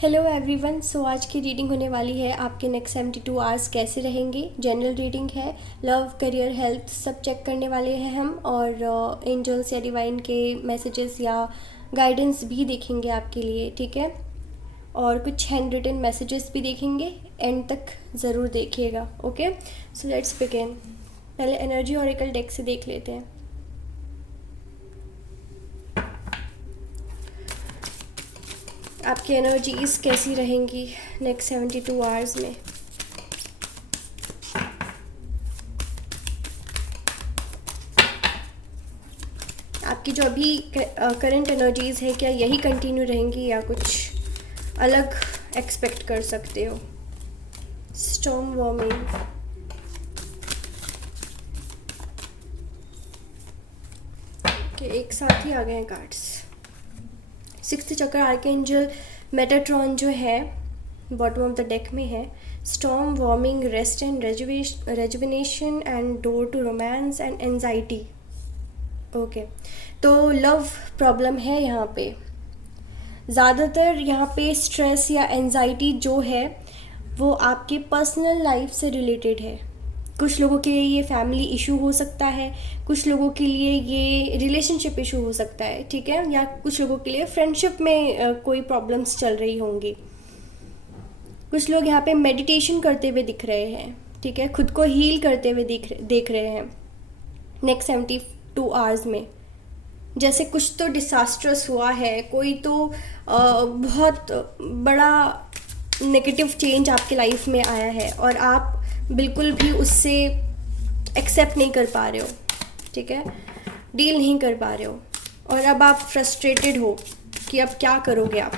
Hello everyone. सो आज की reading होने वाली है आपके नेक्स्ट 72 आवर्स कैसे रहेंगे। जनरल रीडिंग है। लव, करियर, हेल्थ सब चेक करने वाले हैं हम, और एंजल्स या डिवाइन के मैसेजेस या गाइडेंस भी देखेंगे आपके लिए, ठीक है। और कुछ हैंड रिटन मैसेजेस भी देखेंगे, एंड तक ज़रूर देखिएगा। Okay, so let's begin. पहले एनर्जी ऑरेकल डेक से देख लेते हैं। आपकी एनर्जीज कैसी रहेंगी नेक्स्ट 72 आवर्स में। आपकी जो अभी करंट एनर्जीज है, क्या यही कंटिन्यू रहेंगी या कुछ अलग एक्सपेक्ट कर सकते हो। स्टॉर्म वॉर्मिंग, के एक साथ ही आ गए हैं cards. Sixth chakra archangel Metatron जो है बॉटम ऑफ द डेक में है। Storm, warming, rest and rejuvenation and door to romance and anxiety. Okay, तो लव प्रॉब्लम है यहाँ पे। ज़्यादातर यहाँ पे स्ट्रेस या एंजाइटी जो है वो आपके पर्सनल लाइफ से रिलेटेड है। कुछ लोगों के लिए ये फैमिली इशू हो सकता है, कुछ लोगों के लिए ये रिलेशनशिप इशू हो सकता है, ठीक है, या कुछ लोगों के लिए फ्रेंडशिप में कोई प्रॉब्लम्स चल रही होंगी। कुछ लोग यहाँ पे मेडिटेशन करते हुए दिख रहे हैं, ठीक है, खुद को हील करते हुए देख रहे हैं नेक्स्ट 72 आवर्स में। जैसे कुछ तो डिसास्ट्रस हुआ है, कोई तो बहुत बड़ा नेगेटिव चेंज आपके लाइफ में आया है और आप बिल्कुल भी उससे एक्सेप्ट नहीं कर पा रहे हो, ठीक है, डील नहीं कर पा रहे हो, और अब आप फ्रस्ट्रेटेड हो कि अब क्या करोगे आप,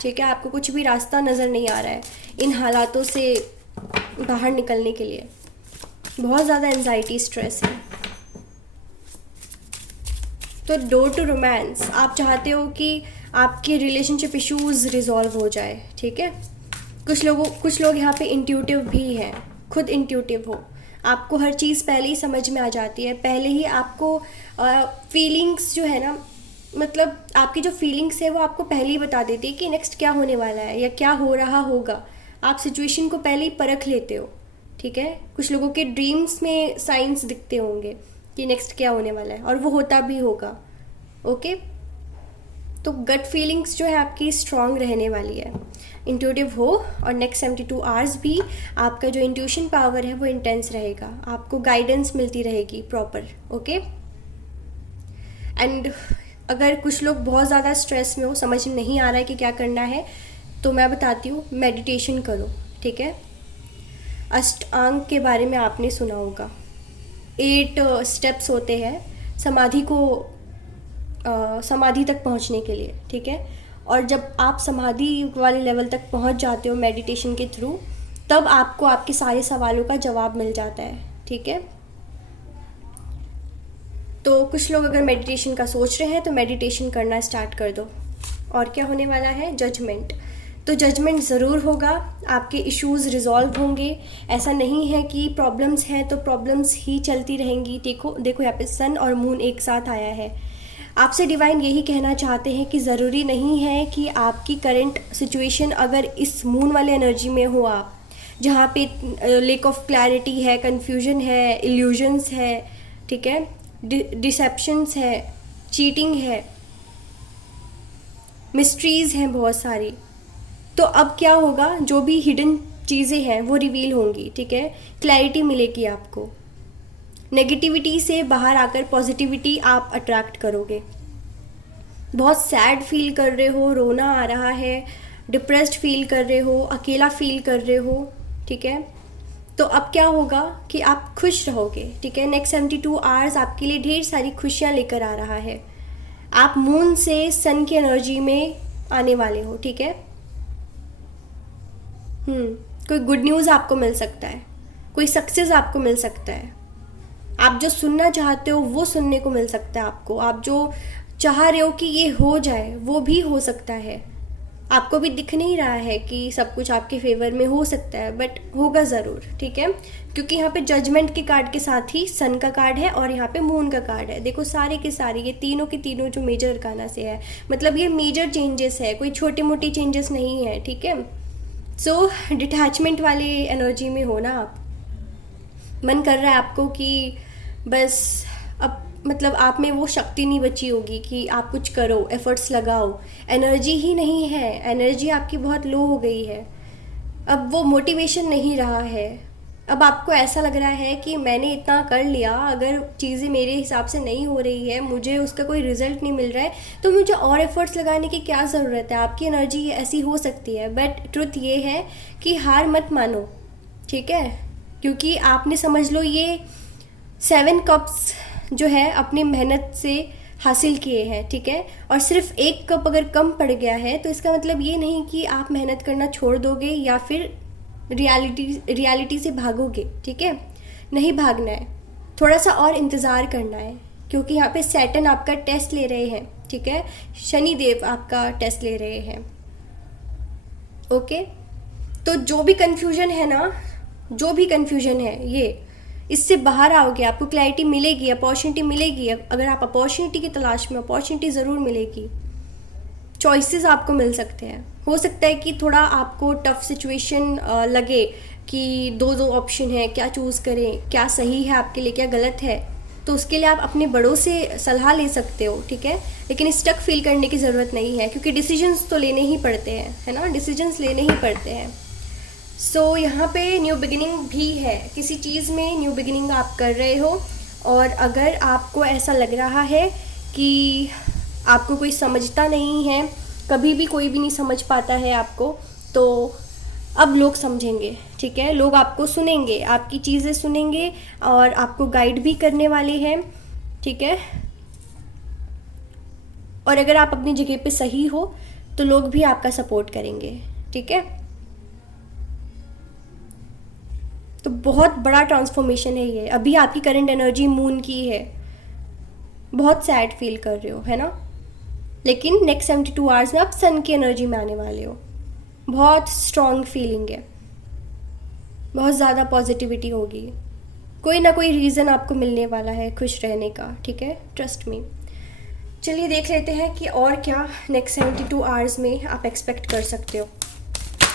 ठीक है। आपको कुछ भी रास्ता नज़र नहीं आ रहा है इन हालातों से बाहर निकलने के लिए। बहुत ज़्यादा एंजाइटी, स्ट्रेस है। तो डोर टू रोमांस, आप चाहते हो कि आपके रिलेशनशिप इश्यूज़ रिजॉल्व हो जाए, ठीक है। कुछ लोग यहाँ पे इंट्यूटिव भी हैं, खुद इंट्यूटिव हो, आपको हर चीज़ पहले ही समझ में आ जाती है, पहले ही आपको फीलिंग्स जो है ना, मतलब आपकी जो फीलिंग्स है वो आपको पहले ही बता देती है कि नेक्स्ट क्या होने वाला है या क्या हो रहा होगा। आप सिचुएशन को पहले ही परख लेते हो, ठीक है। कुछ लोगों के ड्रीम्स में साइंस दिखते होंगे कि नेक्स्ट क्या होने वाला है, और वो होता भी होगा। ओके, तो गट फीलिंग्स जो है आपकी स्ट्रांग रहने वाली है, इंट्यूटिव हो, और नेक्स्ट 72 आवर्स भी आपका जो इंट्यूशन पावर है वो इंटेंस रहेगा, आपको गाइडेंस मिलती रहेगी प्रॉपर। ओके, एंड अगर कुछ लोग बहुत ज़्यादा स्ट्रेस में हो, समझ में नहीं आ रहा है कि क्या करना है, तो मैं बताती हूँ, मेडिटेशन करो, ठीक है। अष्टांग के बारे में आपने सुना होगा, 8 स्टेप्स होते हैं समाधि तक पहुंचने के लिए, ठीक है। और जब आप समाधि वाले लेवल तक पहुंच जाते हो मेडिटेशन के थ्रू, तब आपको आपके सारे सवालों का जवाब मिल जाता है, ठीक है। तो कुछ लोग अगर मेडिटेशन का सोच रहे हैं तो मेडिटेशन करना स्टार्ट कर दो। और क्या होने वाला है, जजमेंट। तो जजमेंट ज़रूर होगा, आपके इश्यूज़ रिजॉल्व होंगे। ऐसा नहीं है कि प्रॉब्लम्स हैं तो प्रॉब्लम्स ही चलती रहेंगी। देखो यहाँ पे सन और मून एक साथ आया है। आपसे डिवाइन यही कहना चाहते हैं कि ज़रूरी नहीं है कि आपकी करंट सिचुएशन अगर इस मून वाले एनर्जी में हो, आप जहाँ पे लेक ऑफ क्लैरिटी है, कन्फ्यूजन है, इल्यूजन्स है, ठीक है, डिसेप्शंस है, चीटिंग है, मिस्ट्रीज़ हैं बहुत सारी। तो अब क्या होगा, जो भी हिडन चीज़ें हैं वो रिवील होंगी, ठीक है, क्लैरिटी मिलेगी आपको। नेगेटिविटी से बाहर आकर पॉजिटिविटी आप अट्रैक्ट करोगे। बहुत सैड फील कर रहे हो, रोना आ रहा है, डिप्रेस्ड फील कर रहे हो, अकेला फील कर रहे हो, ठीक है, तो अब क्या होगा कि आप खुश रहोगे, ठीक है। नेक्स्ट 72 आवर्स आपके लिए ढेर सारी खुशियाँ लेकर आ रहा है। आप मून से सन की एनर्जी में आने वाले हो, ठीक है। कोई गुड न्यूज़ आपको मिल सकता है, कोई सक्सेस आपको मिल सकता है, आप जो सुनना चाहते हो वो सुनने को मिल सकता है आपको, आप जो चाह रहे हो कि ये हो जाए वो भी हो सकता है। आपको भी दिख नहीं रहा है कि सब कुछ आपके फेवर में हो सकता है, बट होगा ज़रूर, ठीक है। क्योंकि यहाँ पे जजमेंट के कार्ड के साथ ही सन का कार्ड है और यहाँ पे मून का कार्ड है। देखो सारे के सारे ये तीनों के तीनों जो मेजर अरकाना से है, मतलब ये मेजर चेंजेस है, कोई छोटी मोटी चेंजेस नहीं है, ठीक है। सो डिटैचमेंट वाले एनर्जी में हो ना आप, मन कर रहा है आपको कि बस अब मतलब आप में वो शक्ति नहीं बची होगी कि आप कुछ करो, एफर्ट्स लगाओ, एनर्जी ही नहीं है, एनर्जी आपकी बहुत लो हो गई है, अब वो मोटिवेशन नहीं रहा है। अब आपको ऐसा लग रहा है कि मैंने इतना कर लिया, अगर चीज़ें मेरे हिसाब से नहीं हो रही है, मुझे उसका कोई रिजल्ट नहीं मिल रहा है, तो मुझे और एफर्ट्स लगाने की क्या ज़रूरत है। आपकी एनर्जी ऐसी हो सकती है, बट ट्रुथ ये है कि हार मत मानो, ठीक है। क्योंकि आपने समझ लो ये 7 कप्स जो है अपनी मेहनत से हासिल किए हैं, ठीक है। और सिर्फ 1 कप अगर कम पड़ गया है तो इसका मतलब ये नहीं कि आप मेहनत करना छोड़ दोगे या फिर रियलिटी से भागोगे, ठीक है। नहीं भागना है, थोड़ा सा और इंतज़ार करना है, क्योंकि यहाँ पे सैटर्न आपका टेस्ट ले रहे हैं, ठीक है। शनि देव आपका टेस्ट ले रहे हैं, ओके। तो जो भी कन्फ्यूजन है ना, जो भी कन्फ्यूजन है, ये इससे बाहर आओगे, आपको क्लैरिटी मिलेगी, अपॉर्चुनिटी मिलेगी। अगर आप अपॉर्चुनिटी की तलाश में, अपॉर्चुनिटी ज़रूर मिलेगी, चॉइसेस आपको मिल सकते हैं। हो सकता है कि थोड़ा आपको टफ सिचुएशन लगे कि दो ऑप्शन है, क्या चूज़ करें, क्या सही है आपके लिए, क्या गलत है, तो उसके लिए आप अपने बड़ों से सलाह ले सकते हो, ठीक है। लेकिन स्टक फील करने की ज़रूरत नहीं है, क्योंकि डिसीजंस तो लेने ही पड़ते हैं, है ना, डिसीजंस लेने ही पड़ते हैं। सो यहाँ पे न्यू बिगिनिंग भी है, किसी चीज़ में न्यू बिगिनिंग आप कर रहे हो। और अगर आपको ऐसा लग रहा है कि आपको कोई समझता नहीं है, कभी भी कोई भी नहीं समझ पाता है आपको, तो अब लोग समझेंगे, ठीक है। लोग आपको सुनेंगे, आपकी चीज़ें सुनेंगे और आपको गाइड भी करने वाले हैं, ठीक है। और अगर आप अपनी जगह पे सही हो तो लोग भी आपका सपोर्ट करेंगे, ठीक है। तो बहुत बड़ा ट्रांसफॉर्मेशन है ये। अभी आपकी करंट एनर्जी मून की है, बहुत सैड फील कर रहे हो, है ना। लेकिन नेक्स्ट 72 आवर्स में आप सन की एनर्जी में आने वाले हो। बहुत स्ट्रॉन्ग फीलिंग है, बहुत ज़्यादा पॉजिटिविटी होगी, कोई ना कोई रीज़न आपको मिलने वाला है खुश रहने का, ठीक है, ट्रस्ट मी। चलिए देख लेते हैं कि और क्या नेक्स्ट 72 आवर्स में आप एक्सपेक्ट कर सकते हो।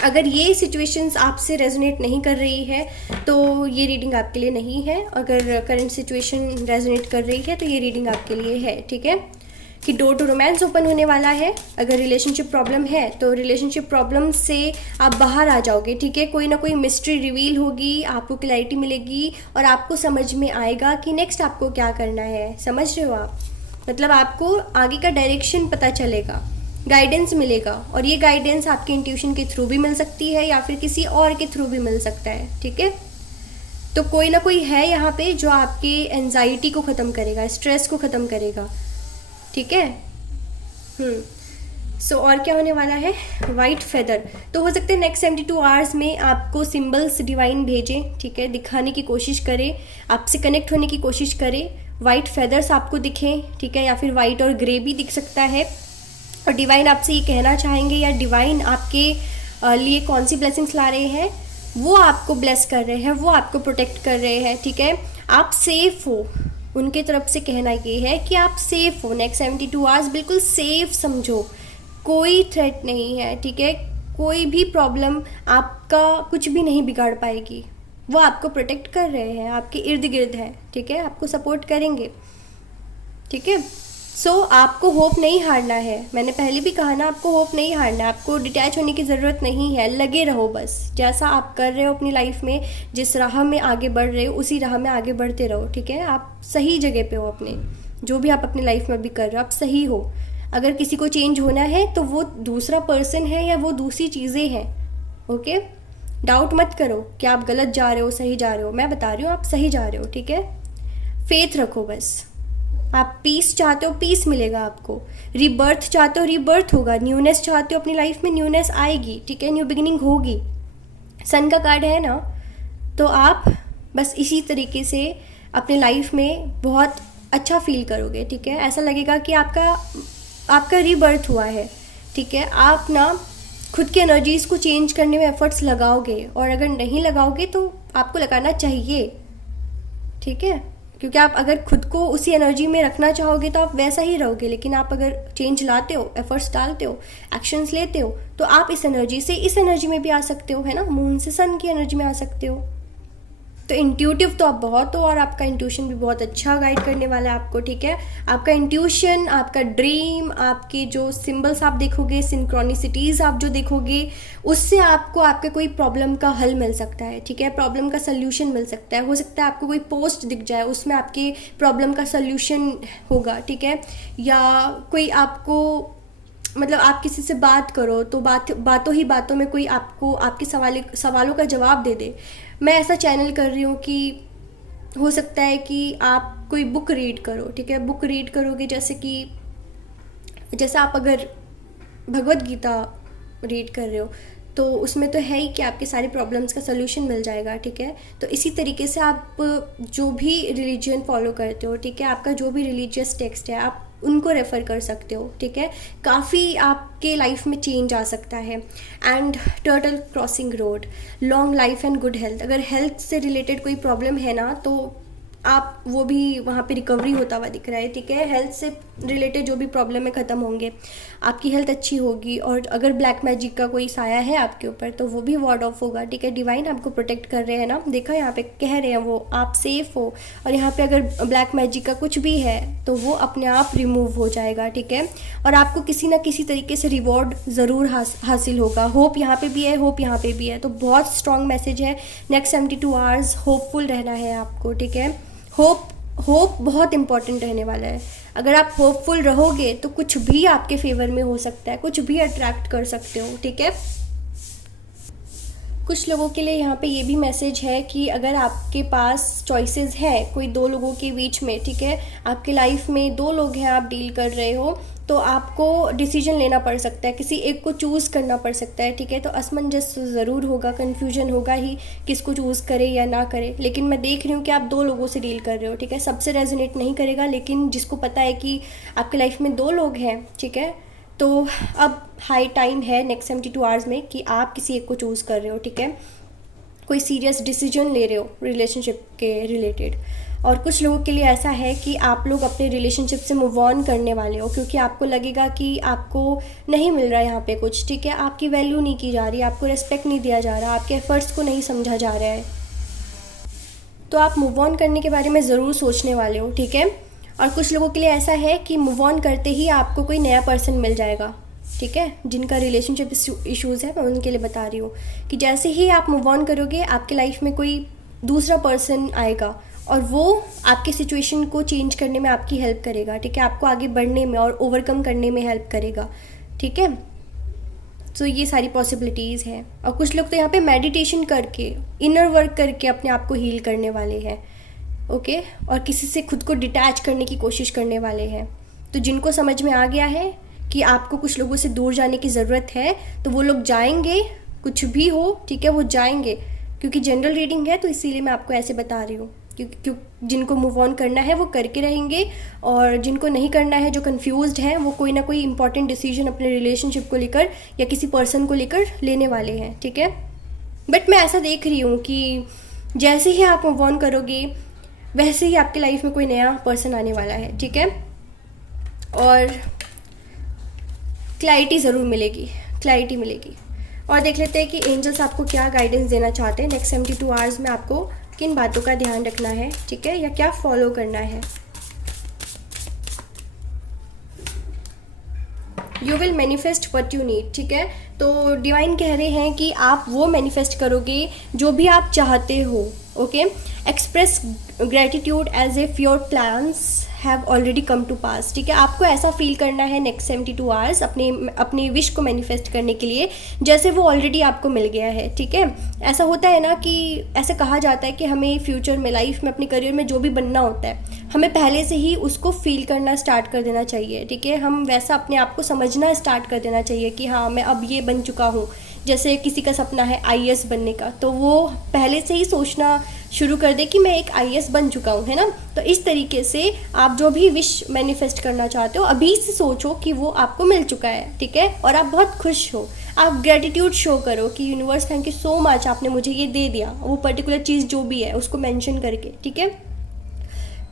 अगर ये सिचुएशंस आपसे रेजोनेट नहीं कर रही है तो ये रीडिंग आपके लिए नहीं है। अगर करंट सिचुएशन रेजोनेट कर रही है तो ये रीडिंग आपके लिए है, ठीक है। कि डोर टू रोमांस ओपन होने वाला है। अगर रिलेशनशिप प्रॉब्लम है तो रिलेशनशिप प्रॉब्लम से आप बाहर आ जाओगे, ठीक है। कोई ना कोई मिस्ट्री रिवील होगी, आपको क्लैरिटी मिलेगी और आपको समझ में आएगा कि नेक्स्ट आपको क्या करना है। समझ रहे हो आप, मतलब आपको आगे का डायरेक्शन पता चलेगा, गाइडेंस मिलेगा। और ये गाइडेंस आपके इंट्यूशन के थ्रू भी मिल सकती है या फिर किसी और के थ्रू भी मिल सकता है, ठीक है। तो कोई ना कोई है यहाँ पे जो आपके एंजाइटी को ख़त्म करेगा, स्ट्रेस को ख़त्म करेगा, ठीक है। सो और क्या होने वाला है, वाइट फेदर। तो हो सकता है नेक्स्ट 72 आवर्स में आपको सिंबल्स डिवाइन भेजें, ठीक है, दिखाने की कोशिश करें, आपसे कनेक्ट होने की कोशिश करें। वाइट फेदर्स आपको दिखें, ठीक है, या फिर वाइट और ग्रे भी दिख सकता है। और डिवाइन आपसे ये कहना चाहेंगे या डिवाइन आपके लिए कौन सी ब्लेसिंग्स ला रहे हैं, वो आपको ब्लेस कर रहे हैं, वो आपको प्रोटेक्ट कर रहे हैं, ठीक है। आप सेफ हो, उनके तरफ से कहना ये है कि आप सेफ हो। नेक्स्ट 72 आवर्स बिल्कुल सेफ समझो, कोई थ्रेट नहीं है, ठीक है। कोई भी प्रॉब्लम आपका कुछ भी नहीं बिगाड़ पाएगी, वो आपको प्रोटेक्ट कर रहे हैं, आपके इर्द गिर्द है, ठीक है, आपको सपोर्ट करेंगे, ठीक है। सो आपको होप नहीं हारना है। मैंने पहले भी कहा ना, आपको होप नहीं हारना है, आपको डिटैच होने की ज़रूरत नहीं है। लगे रहो बस, जैसा आप कर रहे हो अपनी लाइफ में, जिस राह में आगे बढ़ रहे हो उसी राह में आगे बढ़ते रहो, ठीक है। आप सही जगह पे हो, अपने जो भी आप अपनी लाइफ में अभी कर रहे हो आप सही हो। अगर किसी को चेंज होना है तो वो दूसरा पर्सन है या वो दूसरी चीज़ें हैं, ओके। डाउट मत करो कि आप गलत जा रहे हो सही जा रहे हो, मैं बता रही हूँ आप सही जा रहे हो, ठीक है। फेथ रखो बस। आप पीस चाहते हो, पीस मिलेगा आपको। रीबर्थ चाहते हो, रीबर्थ होगा। न्यूनेस चाहते हो अपनी लाइफ में, न्यूनेस आएगी, ठीक है, न्यू बिगिनिंग होगी। सन का कार्ड है ना, तो आप बस इसी तरीके से अपने लाइफ में बहुत अच्छा फील करोगे, ठीक है। ऐसा लगेगा कि आपका रीबर्थ हुआ है, ठीक है। आप ना खुद की एनर्जीज़ को चेंज करने में एफर्ट्स लगाओगे, और अगर नहीं लगाओगे तो आपको लगाना चाहिए, ठीक है। क्योंकि आप अगर खुद को उसी एनर्जी में रखना चाहोगे तो आप वैसा ही रहोगे, लेकिन आप अगर चेंज लाते हो, एफर्ट्स डालते हो, एक्शंस लेते हो, तो आप इस एनर्जी से इस एनर्जी में भी आ सकते हो, है ना, मून से सन की एनर्जी में आ सकते हो। तो इंट्यूटिव तो आप बहुत हो, और आपका इंट्यूशन भी बहुत अच्छा गाइड करने वाला है आपको, ठीक है। आपका इंट्यूशन, आपका ड्रीम, आपके जो सिंबल्स आप देखोगे, सिंक्रोनिसिटीज़ आप जो देखोगे, उससे आपको आपके कोई प्रॉब्लम का हल मिल सकता है, ठीक है, प्रॉब्लम का सल्यूशन मिल सकता है। हो सकता है आपको कोई पोस्ट दिख जाए, उसमें आपके प्रॉब्लम का सल्यूशन होगा, ठीक है। या कोई आपको, मतलब आप किसी से बात करो तो बातों ही बातों में कोई आपको आपके सवालों का जवाब दे दे। मैं ऐसा चैनल कर रही हूँ कि हो सकता है कि आप कोई बुक रीड करो, ठीक है। बुक रीड करोगे जैसे आप अगर भगवत गीता रीड कर रहे हो तो उसमें तो है ही कि आपके सारे प्रॉब्लम्स का सलूशन मिल जाएगा, ठीक है। तो इसी तरीके से आप जो भी रिलीजन फॉलो करते हो, ठीक है, आपका जो भी रिलीजियस टेक्स्ट है आप उनको रेफ़र कर सकते हो, ठीक है। काफ़ी आपके लाइफ में चेंज आ सकता है। And turtle crossing road, long life and good health. अगर हेल्थ से रिलेटेड कोई प्रॉब्लम है ना तो आप वो भी वहाँ पे रिकवरी होता हुआ दिख रहा है, ठीक है। हेल्थ से रिलेटेड जो भी प्रॉब्लम है ख़त्म होंगे, आपकी हेल्थ अच्छी होगी। और अगर ब्लैक मैजिक का कोई साया है आपके ऊपर तो वो भी वार्ड ऑफ होगा, ठीक है। डिवाइन आपको प्रोटेक्ट कर रहे हैं ना, देखा यहाँ पे कह रहे हैं वो आप सेफ हो। और यहाँ पे अगर ब्लैक मैजिक का कुछ भी है तो वो अपने आप रिमूव हो जाएगा, ठीक है। और आपको किसी ना किसी तरीके से रिवॉर्ड ज़रूर हासिल होगा। होप यहाँ पे भी है, होप यहाँ पे भी है, तो बहुत स्ट्रॉन्ग मैसेज है। नेक्स्ट 72 आवर्स होपफुल रहना है आपको, ठीक है। होप बहुत इंपॉर्टेंट रहने वाला है। अगर आप होपफुल रहोगे तो कुछ भी आपके फेवर में हो सकता है, कुछ भी अट्रैक्ट कर सकते हो, ठीक है। कुछ लोगों के लिए यहाँ पे ये भी मैसेज है कि अगर आपके पास चॉइसेस है कोई दो लोगों के बीच में, ठीक है, आपके लाइफ में दो लोग हैं, आप डील कर रहे हो, तो आपको डिसीजन लेना पड़ सकता है, किसी एक को चूज़ करना पड़ सकता है, ठीक है। तो असमंजस ज़रूर होगा, कन्फ्यूजन होगा ही, किसको चूज़ करे या ना करे। लेकिन मैं देख रही हूँ कि आप दो लोगों से डील कर रहे हो, ठीक है। सबसे रेजोनेट नहीं करेगा, लेकिन जिसको पता है कि आपके लाइफ में दो लोग हैं, ठीक है, तो अब हाई टाइम है नेक्स्ट 72 आवर्स में कि आप किसी एक को चूज़ कर रहे हो, ठीक है। कोई सीरियस डिसीजन ले रहे हो रिलेशनशिप के रिलेटेड। और कुछ लोगों के लिए ऐसा है कि आप लोग अपने रिलेशनशिप से मूव ऑन करने वाले हो, क्योंकि आपको लगेगा कि आपको नहीं मिल रहा है यहाँ पे कुछ, ठीक है। आपकी वैल्यू नहीं की जा रही, आपको रिस्पेक्ट नहीं दिया जा रहा, आपके एफर्ट्स को नहीं समझा जा रहा है, तो आप मूव ऑन करने के बारे में ज़रूर सोचने वाले हो, ठीक है। और कुछ लोगों के लिए ऐसा है कि मूव ऑन करते ही आपको कोई नया पर्सन मिल जाएगा, ठीक है। जिनका रिलेशनशिप इश्यूज़ है मैं उनके लिए बता रही हूँ कि जैसे ही आप मूव ऑन करोगे आपके लाइफ में कोई दूसरा पर्सन आएगा और वो आपके सिचुएशन को चेंज करने में आपकी हेल्प करेगा, ठीक है, आपको आगे बढ़ने में और ओवरकम करने में हेल्प करेगा, ठीक है। तो ये सारी पॉसिबिलिटीज़ हैं। और कुछ लोग तो यहाँ पे मेडिटेशन करके, इनर वर्क करके अपने आप को हील करने वाले हैं, ओके। और किसी से खुद को डिटैच करने की कोशिश करने वाले हैं। तो जिनको समझ में आ गया है कि आपको कुछ लोगों से दूर जाने की ज़रूरत है तो वो लोग जाएंगे, कुछ भी हो, ठीक है, वो जाएंगे। क्योंकि जनरल रीडिंग है तो इसीलिए मैं आपको ऐसे बता रही हूँ, क्योंकि जिनको मूव ऑन करना है वो करके रहेंगे, और जिनको नहीं करना है, जो कंफ्यूज्ड हैं, वो कोई ना कोई इंपॉर्टेंट डिसीजन अपने रिलेशनशिप को लेकर या किसी पर्सन को लेकर लेने वाले हैं, ठीक है। बट मैं ऐसा देख रही हूँ कि जैसे ही आप मूव ऑन करोगे वैसे ही आपके लाइफ में कोई नया पर्सन आने वाला है, ठीक है। और क्लैरिटी ज़रूर मिलेगी, क्लैरिटी मिलेगी। और देख लेते हैं कि एंजल्स आपको क्या गाइडेंस देना चाहते हैं नेक्स्ट 72 आवर्स में। आपको किन बातों का ध्यान रखना है, ठीक है, या क्या फॉलो करना है। You will manifest what you need, ठीक है। तो डिवाइन कह रहे हैं कि आप वो मैनिफेस्ट करोगे जो भी आप चाहते हो, okay. Express gratitude as if your plans have already come to pass, ठीक है। आपको ऐसा फील करना है नेक्स्ट 72 आवर्स अपने विश को मैनिफेस्ट करने के लिए जैसे वो ऑलरेडी आपको मिल गया है, ठीक है। ऐसा होता है ना कि ऐसा कहा जाता है कि हमें फ्यूचर में, लाइफ में, अपने करियर में जो भी बनना होता है हमें पहले से ही उसको फील करना स्टार्ट कर देना चाहिए, ठीक है। हम वैसा अपने आप को समझना स्टार्ट कर देना चाहिए कि हाँ मैं अब ये बन चुका हूँ, जैसे किसी का सपना है आईएएस बनने का, तो वो पहले से ही सोचना शुरू कर दे कि मैं एक आईएएस बन चुका हूँ, है ना। तो इस तरीके से आप जो भी विश मैनिफेस्ट करना चाहते हो अभी से सोचो कि वो आपको मिल चुका है, ठीक है। और आप बहुत खुश हो, आप ग्रेटिट्यूड शो करो कि universe thank you so much, आपने मुझे ये दे दिया, वो पर्टिकुलर चीज़ जो भी है उसको मेंशन करके, ठीक है।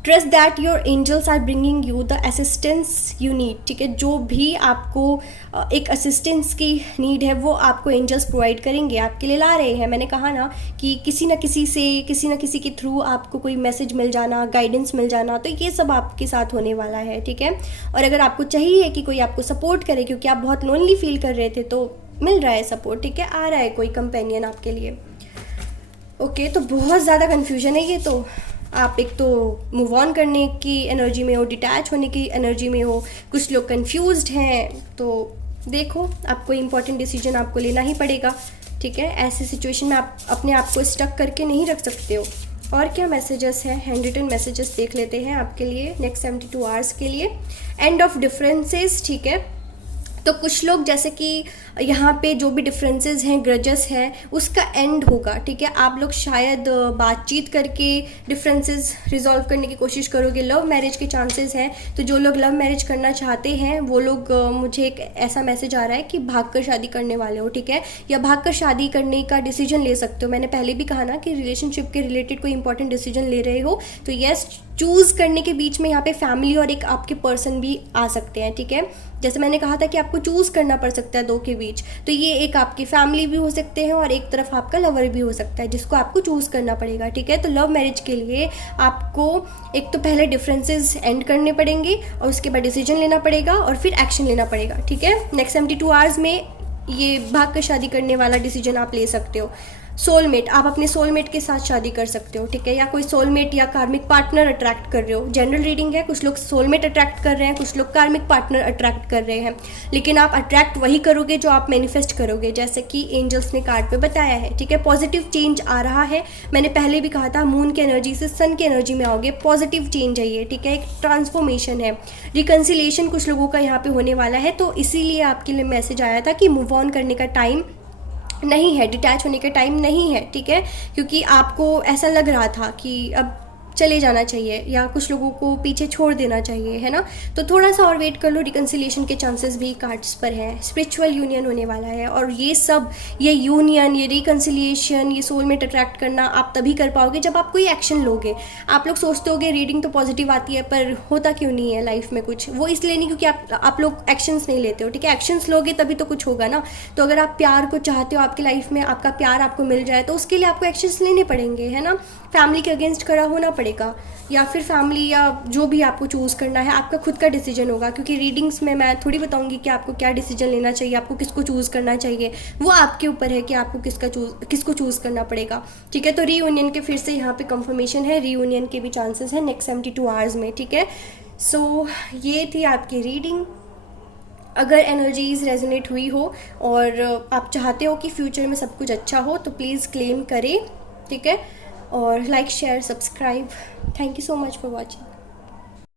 Trust that your angels are bringing you the assistance you need, ठीक है। जो भी आपको एक असिस्टेंस की नीड है वो आपको एंजल्स प्रोवाइड करेंगे, आपके लिए ला रहे हैं। मैंने कहा ना कि किसी न किसी से, किसी न किसी के थ्रू आपको कोई मैसेज मिल जाना, गाइडेंस मिल जाना, तो ये सब आपके साथ होने वाला है, ठीक है। और अगर आपको चाहिए कि कोई आपको सपोर्ट करे क्योंकि आप बहुत लोनली फील कर रहे थे, तो मिल रहा है सपोर्ट, ठीक है। आ रहा है कोई कंपेनियन आपके लिए। ओके, तो बहुत ज़्यादा कन्फ्यूजन है ये। तो आप एक तो मूव ऑन करने की एनर्जी में हो, डिटैच होने की एनर्जी में हो, कुछ लोग कंफ्यूज्ड हैं। तो देखो, आपको इम्पॉर्टेंट डिसीजन आपको लेना ही पड़ेगा, ठीक है। ऐसी सिचुएशन में आप अपने आप को स्टक करके नहीं रख सकते हो। और क्या मैसेजेस हैं, हैंड रिटन मैसेजेस देख लेते हैं आपके लिए नेक्स्ट 72 आवर्स के लिए। एंड ऑफ डिफरेंसेस, ठीक है। तो कुछ लोग जैसे कि यहाँ पे जो भी डिफरेंसेस हैं, ग्रजेस हैं, उसका एंड होगा, ठीक है। आप लोग शायद बातचीत करके डिफरेंसेस रिजॉल्व करने की कोशिश करोगे। लव मैरिज के चांसेस हैं, तो जो लोग लव मैरिज करना चाहते हैं वो लोग, मुझे एक ऐसा मैसेज आ रहा है कि भागकर शादी करने वाले हो, ठीक है, या भागकर शादी करने का डिसीजन ले सकते हो। मैंने पहले भी कहा ना कि रिलेशनशिप के रिलेटेड कोई इंपॉर्टेंट डिसीजन ले रहे हो तो यस, चूज़ करने के बीच में यहाँ पे फैमिली और एक आपके पर्सन भी आ सकते हैं, ठीक है। जैसे मैंने कहा था कि आपको चूज़ करना पड़ सकता है दो के बीच, तो ये एक आपकी फैमिली भी हो सकते हैं और एक तरफ आपका लवर भी हो सकता है जिसको आपको चूज़ करना पड़ेगा, ठीक है। तो लव मैरिज के लिए आपको एक तो पहले डिफरेंसेस एंड करने पड़ेंगे और उसके बाद डिसीजन लेना पड़ेगा और फिर एक्शन लेना पड़ेगा, ठीक है। नेक्स्ट 72 आवर्स में ये भाग कर शादी करने वाला डिसीजन आप ले सकते हो। सोलमेट, आप अपने सोलमेट के साथ शादी कर सकते हो, ठीक है, या कोई सोलमेट या कार्मिक पार्टनर अट्रैक्ट कर रहे हो। जनरल रीडिंग है, कुछ लोग सोलमेट अट्रैक्ट कर रहे हैं, कुछ लोग कार्मिक पार्टनर अट्रैक्ट कर रहे हैं, लेकिन आप अट्रैक्ट वही करोगे जो आप मैनिफेस्ट करोगे, जैसे कि एंजल्स ने कार्ड पे बताया है, ठीक है। पॉजिटिव चेंज आ रहा है, मैंने पहले भी कहा था मून की एनर्जी से सन की एनर्जी में आओगे, पॉजिटिव चेंज है ये, ठीक है, एक ट्रांसफॉर्मेशन है। रिकन्सिलिएशन कुछ लोगों का यहाँ पे होने वाला है, तो इसीलिए आपके लिए मैसेज आया था कि मूव ऑन करने का टाइम नहीं है, डिटैच होने का टाइम नहीं है, ठीक है, क्योंकि आपको ऐसा लग रहा था कि अब चले जाना चाहिए या कुछ लोगों को पीछे छोड़ देना चाहिए, है ना। तो थोड़ा सा और वेट कर लो, रिकन्सिलिएशन के चांसेस भी कार्ड्स पर हैं। स्पिरिचुअल यूनियन होने वाला है और ये सब, ये यूनियन, ये रिकन्सिलिएशन, ये सोलमेट अट्रैक्ट करना आप तभी कर पाओगे जब आप कोई एक्शन लोगे। आप लोग सोचते होगे रीडिंग तो पॉजिटिव आती है, पर होता क्यों नहीं है लाइफ में कुछ, वो इसलिए नहीं क्योंकि आप लोग एक्शंस नहीं लेते हो, ठीक है। एक्शंस लोगे तभी तो कुछ होगा ना। तो अगर आप प्यार को चाहते हो, आपकी लाइफ में आपका प्यार आपको मिल जाए, तो उसके लिए आपको एक्शंस लेने पड़ेंगे, है ना। फैमिली के अगेंस्ट खड़ा होना पड़ेगा, या फिर फैमिली या जो भी आपको चूज़ करना है, आपका खुद का डिसीजन होगा, क्योंकि रीडिंग्स में मैं थोड़ी बताऊंगी कि आपको क्या डिसीजन लेना चाहिए, आपको किसको चूज़ करना चाहिए, वो आपके ऊपर है कि आपको किसको चूज़ करना पड़ेगा, ठीक है। तो रीयूनियन के फिर से यहाँ पे कंफर्मेशन है, रीयूनियन के भी चांसेस हैं नेक्स्ट 72 आवर्स में, ठीक है। सो ये थी आपकी रीडिंग। अगर एनर्जीज़ रेजोनेट हुई हो और आप चाहते हो कि फ्यूचर में सब कुछ अच्छा हो, तो प्लीज़ क्लेम करें, ठीक है। और like, share, subscribe. Thank you so much for watching.